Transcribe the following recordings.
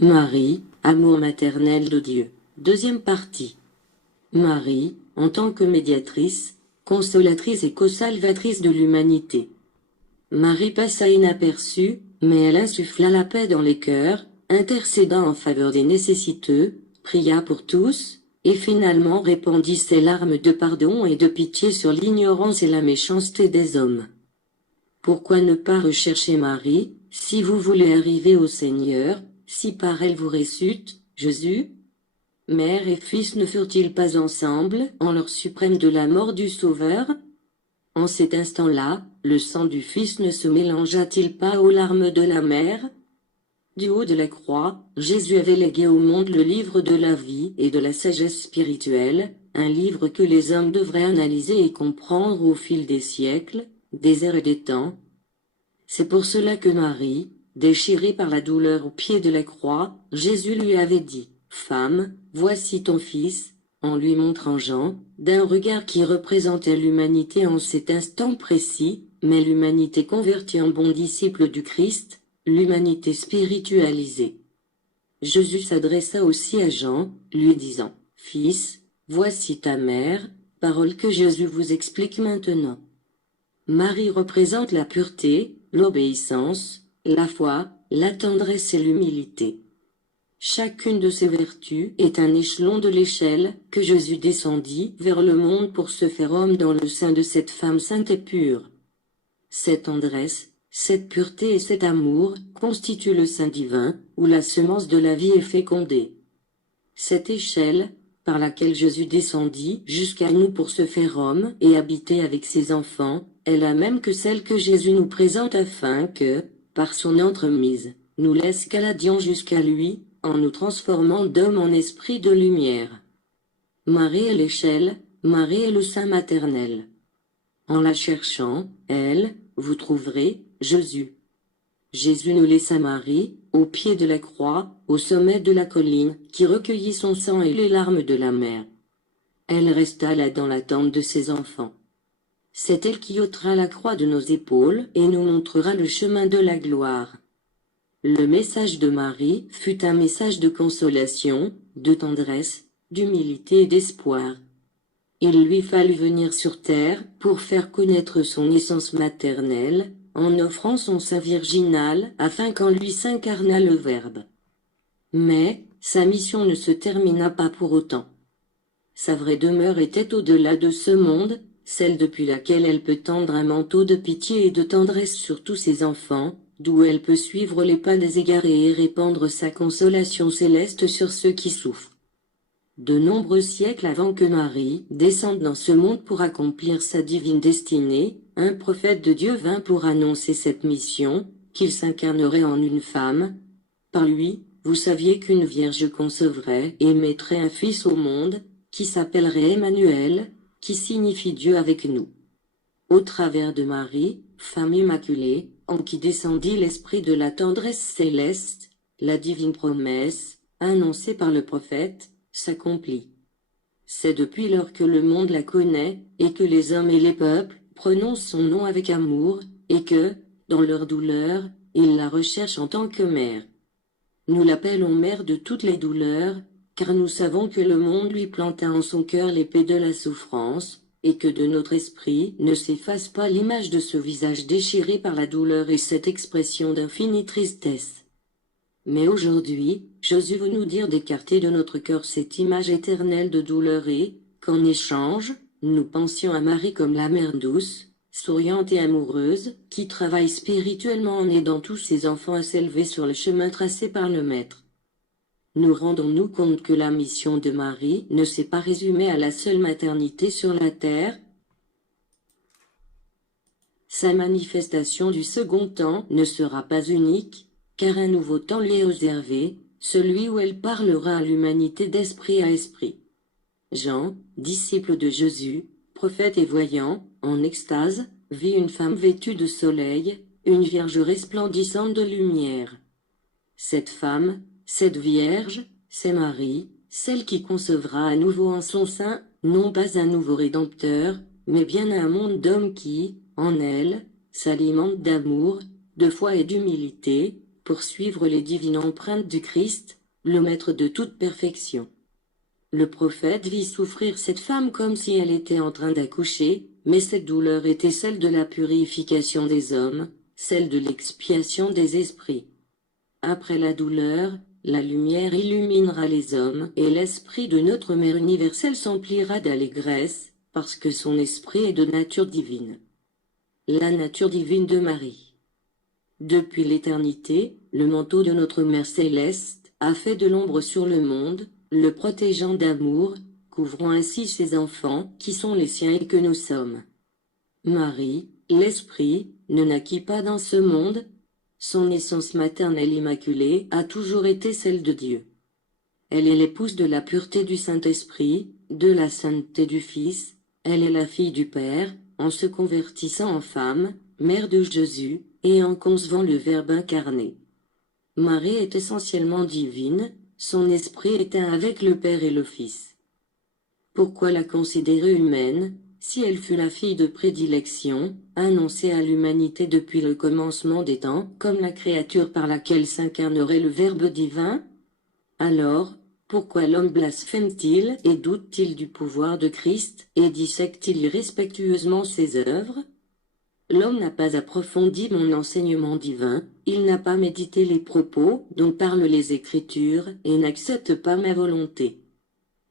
Marie, amour maternel de Dieu. Deuxième partie. Marie, en tant que médiatrice, consolatrice et co-salvatrice de l'humanité. Marie passa inaperçue, mais elle insuffla la paix dans les cœurs, intercéda en faveur des nécessiteux, pria pour tous, et finalement répandit ses larmes de pardon et de pitié sur l'ignorance et la méchanceté des hommes. Pourquoi ne pas rechercher Marie, si vous voulez arriver au Seigneur, si par elle vous ressuscite, Jésus? Mère et fils ne furent-ils pas ensemble, en l'heure suprême de la mort du Sauveur? En cet instant-là, le sang du Fils ne se mélangea-t-il pas aux larmes de la mère? Du haut de la croix, Jésus avait légué au monde le livre de la vie et de la sagesse spirituelle, un livre que les hommes devraient analyser et comprendre au fil des siècles, des ères et des temps. C'est pour cela que Marie, déchirée par la douleur au pied de la croix, Jésus lui avait dit, « Femme, voici ton fils », en lui montrant Jean, d'un regard qui représentait l'humanité en cet instant précis, mais l'humanité convertie en bon disciple du Christ, l'humanité spiritualisée. Jésus s'adressa aussi à Jean, lui disant, « Fils, voici ta mère », parole que Jésus vous explique maintenant. Marie représente la pureté, l'obéissance, la foi, la tendresse et l'humilité. Chacune de ces vertus est un échelon de l'échelle que Jésus descendit vers le monde pour se faire homme dans le sein de cette femme sainte et pure. Cette tendresse, cette pureté et cet amour constituent le sein divin, où la semence de la vie est fécondée. Cette échelle, par laquelle Jésus descendit jusqu'à nous pour se faire homme et habiter avec ses enfants, est la même que celle que Jésus nous présente afin que, par son entremise, nous l'escaladions jusqu'à lui, en nous transformant d'homme en esprit de lumière. Marie est l'échelle, Marie est le sein maternel. En la cherchant, elle, vous trouverez, Jésus. Jésus nous laissa Marie, au pied de la croix, au sommet de la colline, qui recueillit son sang et les larmes de la mère. Elle resta là dans l'attente de ses enfants. C'est elle qui ôtera la croix de nos épaules et nous montrera le chemin de la gloire. Le message de Marie fut un message de consolation, de tendresse, d'humilité et d'espoir. Il lui fallut venir sur terre pour faire connaître son essence maternelle, en offrant son sein virginal afin qu'en lui s'incarnât le Verbe. Mais, sa mission ne se termina pas pour autant. Sa vraie demeure était au-delà de ce monde, celle depuis laquelle elle peut tendre un manteau de pitié et de tendresse sur tous ses enfants, d'où elle peut suivre les pas des égarés et répandre sa consolation céleste sur ceux qui souffrent. De nombreux siècles avant que Marie descende dans ce monde pour accomplir sa divine destinée, un prophète de Dieu vint pour annoncer cette mission, qu'il s'incarnerait en une femme. Par lui, vous saviez qu'une vierge concevrait et mettrait un fils au monde, qui s'appellerait Emmanuel, qui signifie Dieu avec nous. Au travers de Marie, femme immaculée, en qui descendit l'esprit de la tendresse céleste, la divine promesse, annoncée par le prophète, s'accomplit. C'est depuis lors que le monde la connaît, et que les hommes et les peuples prononcent son nom avec amour, et que, dans leur douleur, ils la recherchent en tant que mère. Nous l'appelons mère de toutes les douleurs, car nous savons que le monde lui planta en son cœur l'épée de la souffrance, et que de notre esprit ne s'efface pas l'image de ce visage déchiré par la douleur et cette expression d'infinie tristesse. Mais aujourd'hui, Jésus veut nous dire d'écarter de notre cœur cette image éternelle de douleur et, qu'en échange, nous pensions à Marie comme la mère douce, souriante et amoureuse, qui travaille spirituellement en aidant tous ses enfants à s'élever sur le chemin tracé par le Maître. Nous rendons-nous compte que la mission de Marie ne s'est pas résumée à la seule maternité sur la terre. Sa manifestation du second temps ne sera pas unique, car un nouveau temps lui est réservé, celui où elle parlera à l'humanité d'esprit à esprit. Jean, disciple de Jésus, prophète et voyant, en extase, vit une femme vêtue de soleil, une vierge resplendissante de lumière. Cette femme, cette vierge, c'est Marie, celle qui concevra à nouveau en son sein, non pas un nouveau Rédempteur, mais bien un monde d'hommes qui, en elle, s'alimentent d'amour, de foi et d'humilité, pour suivre les divines empreintes du Christ, le maître de toute perfection. Le prophète vit souffrir cette femme comme si elle était en train d'accoucher, mais cette douleur était celle de la purification des hommes, celle de l'expiation des esprits. Après la douleur, la lumière illuminera les hommes et l'esprit de notre Mère universelle s'emplira d'allégresse, parce que son esprit est de nature divine. La nature divine de Marie. Depuis l'éternité, le manteau de notre Mère céleste a fait de l'ombre sur le monde, le protégeant d'amour, couvrant ainsi ses enfants qui sont les siens et que nous sommes. Marie, l'Esprit, ne naquit pas dans ce monde. Son essence maternelle immaculée a toujours été celle de Dieu. Elle est l'épouse de la pureté du Saint-Esprit, de la sainteté du Fils, elle est la fille du Père, en se convertissant en femme, mère de Jésus, et en concevant le Verbe incarné. Marie est essentiellement divine, son esprit est un avec le Père et le Fils. Pourquoi la considérer humaine, si elle fut la fille de prédilection, annoncée à l'humanité depuis le commencement des temps, comme la créature par laquelle s'incarnerait le Verbe divin? Alors, pourquoi l'homme blasphème-t-il et doute-t-il du pouvoir de Christ, et dissèque-t-il irrespectueusement ses œuvres? L'homme n'a pas approfondi mon enseignement divin, il n'a pas médité les propos dont parlent les Écritures, et n'accepte pas ma volonté.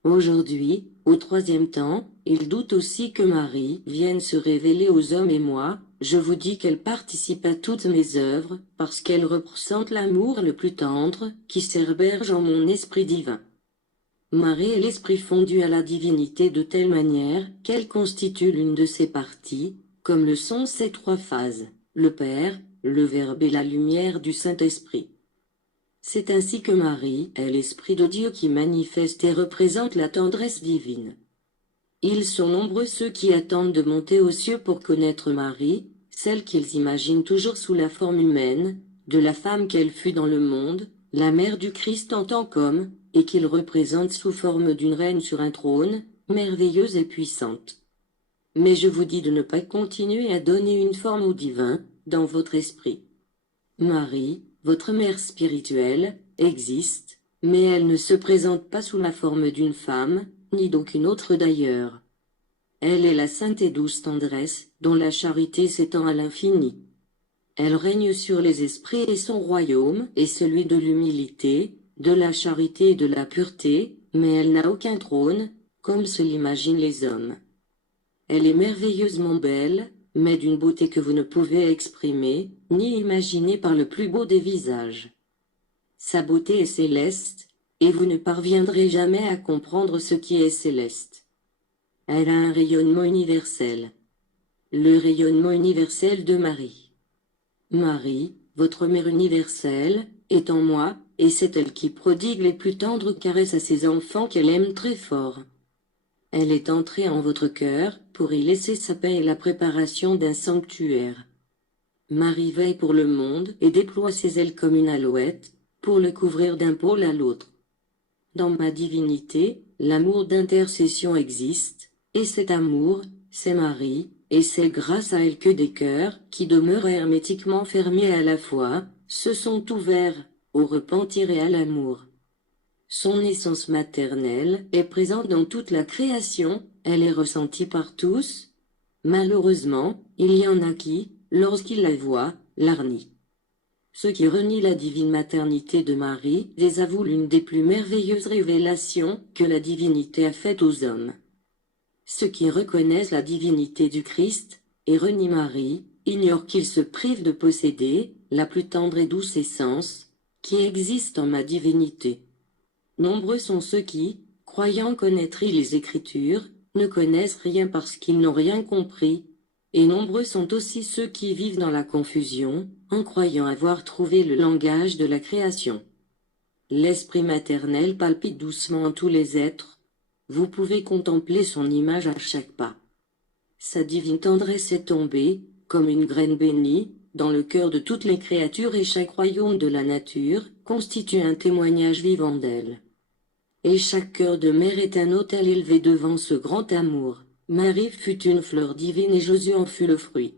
Aujourd'hui, au troisième temps, il doute aussi que Marie vienne se révéler aux hommes et moi, je vous dis qu'elle participe à toutes mes œuvres, parce qu'elle représente l'amour le plus tendre, qui s'herberge en mon esprit divin. Marie est l'esprit fondu à la divinité de telle manière qu'elle constitue l'une de ses parties, comme le sont ces trois phases, le Père, le Verbe et la lumière du Saint-Esprit. C'est ainsi que Marie est l'Esprit de Dieu qui manifeste et représente la tendresse divine. Ils sont nombreux ceux qui attendent de monter aux cieux pour connaître Marie, celle qu'ils imaginent toujours sous la forme humaine, de la femme qu'elle fut dans le monde, la mère du Christ en tant qu'homme, et qu'ils représentent sous forme d'une reine sur un trône, merveilleuse et puissante. Mais je vous dis de ne pas continuer à donner une forme au divin, dans votre esprit. Marie, votre mère spirituelle, existe, mais elle ne se présente pas sous la forme d'une femme, ni d'aucune autre d'ailleurs. Elle est la sainte et douce tendresse, dont la charité s'étend à l'infini. Elle règne sur les esprits et son royaume est celui de l'humilité, de la charité et de la pureté, mais elle n'a aucun trône, comme se l'imaginent les hommes. Elle est merveilleusement belle, mais d'une beauté que vous ne pouvez exprimer, ni imaginer par le plus beau des visages. Sa beauté est céleste, et vous ne parviendrez jamais à comprendre ce qui est céleste. Elle a un rayonnement universel. Le rayonnement universel de Marie. Marie, votre mère universelle, est en moi, et c'est elle qui prodigue les plus tendres caresses à ses enfants qu'elle aime très fort. Elle est entrée en votre cœur, pour y laisser sa paix et la préparation d'un sanctuaire. Marie veille pour le monde et déploie ses ailes comme une alouette, pour le couvrir d'un pôle à l'autre. Dans ma divinité, l'amour d'intercession existe, et cet amour, c'est Marie, et c'est grâce à elle que des cœurs, qui demeurent hermétiquement fermés à la fois, se sont ouverts, au repentir et à l'amour. Son essence maternelle est présente dans toute la création, elle est ressentie par tous. Malheureusement, il y en a qui, lorsqu'ils la voient, la renient. Ceux qui renient la divine maternité de Marie désavouent l'une des plus merveilleuses révélations que la divinité a faites aux hommes. Ceux qui reconnaissent la divinité du Christ et renient Marie ignorent qu'ils se privent de posséder la plus tendre et douce essence qui existe en ma divinité. Nombreux sont ceux qui, croyant connaître les Écritures, ne connaissent rien parce qu'ils n'ont rien compris, et nombreux sont aussi ceux qui vivent dans la confusion, en croyant avoir trouvé le langage de la création. L'esprit maternel palpite doucement en tous les êtres, vous pouvez contempler son image à chaque pas. Sa divine tendresse est tombée, comme une graine bénie, dans le cœur de toutes les créatures et chaque royaume de la nature constitue un témoignage vivant d'elle. Et chaque cœur de mère est un autel élevé devant ce grand amour. Marie fut une fleur divine et Jésus en fut le fruit.